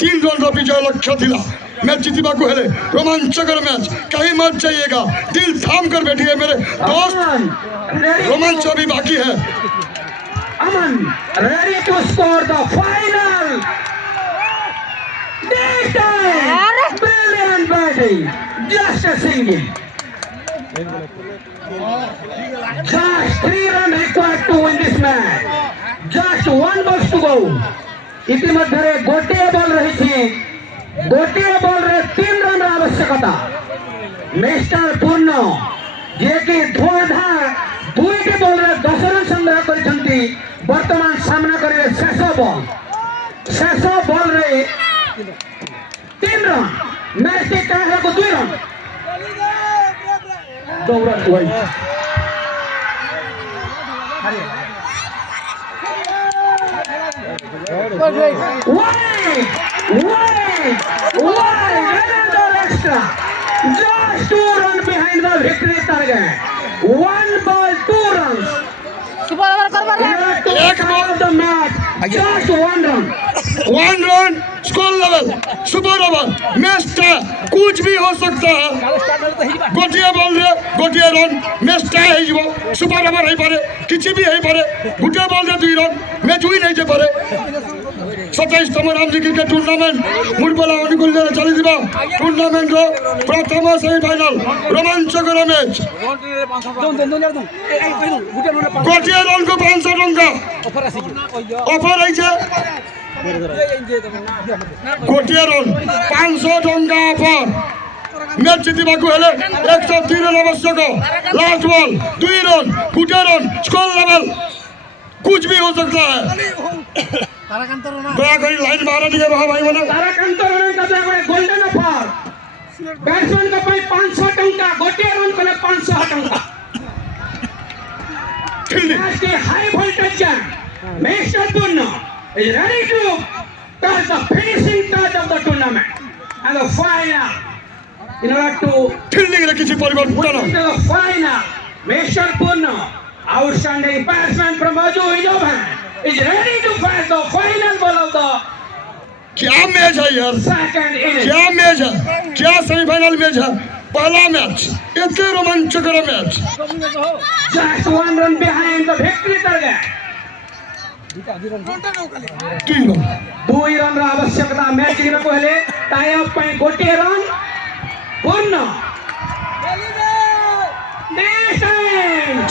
तीन रन विजय लक्ष्य थिला मैच जीतवा को हेले रोमांचकर मैच कहीं मत जाइएगा दिल थाम कर बैठिए मेरे दोस्त रोमांच अभी बाकी है Aman ready to score the final this time brilliant batting just a single just 3 runs required to win this match just 1 ball to go इतिमध्ये गोटे बॉल रही गोटे बॉल रे 3 रन आवश्यकता मिस्टर पूर्ण जे कि धुआधार 2टी बॉल रे 10 रन संग्रह करछंती वर्तमान सामना करे शेष बॉल रे 3 रन मैच के टाइम है को 2 रन 2 रन हुई Why? Another extra. Just 2 runs behind the victory target. 1 ball, 2 runs. Take ball of the match. Just 1 run. 1 run. Score level. Super over. Match था कुछ भी हो सकता है गोटिया बॉल रे गोटिया रन मैच था है जीवो सुपर ओवर है पारे किसी भी है पारे गोटिया बॉल रे 2 रन मैच हुई नहीं जे पारे 27तम रणजी क्रिकेट टूर्नामेंट मुरबला अनुकूल रे चली दिबा टूर्नामेंट रो प्रथम सेमीफाइनल रोमांचकर मैच गोटिया रन को 500 टंका ऑफर है छे गोटिया रन 500 टंका ऑफर मैच जीतवा को हेले 103 रन आवश्यक लास्ट बॉल 2 रन गोटिया रन स्कोर लेवल कुछ भी हो सकता है दया करी लाइन मारा दिए भाई बोले ताराकांत रन का गोल्डन ऑफर बैट्समैन का 500 टंका गोटिया रन को 500 टंका मैच के हाई वोल्टेज जैम मिस्टर पूर्ण is ready to touch the finishing touch of the tournament and the final in order to fielding रे किसी परिवर्तन the final Mr. Purna outstanding batsman from Aju Ijoban is ready to face the final ball of the क्या मैच है यार second innings क्या मैच है क्या semifinal match है पहला मैच इतने रोमांचकर match just 1 run behind the victory target 2 run आवश्यकता मैच जीतने को हेले टाई अप पे गोटे रन पूर्ण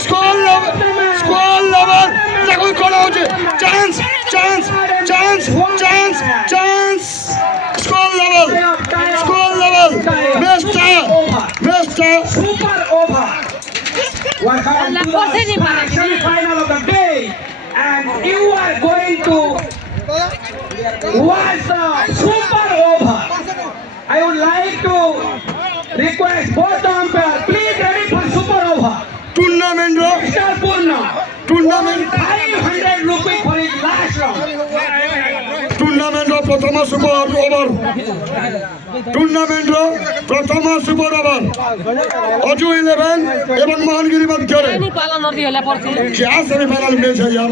स्कोर लेवल लागू करा हो chance score level best super over welcome to the semi-final of the day and you are going to watch the super over. I would like to request both the umpires, please ready for super over. Tournament Mr. Purna, tournament 500 rupees for his last round. Tournament प्रथम super over tournament प्रथम super over अजू 11 एवं महानगिरी मध्य क्या semifinal match है यार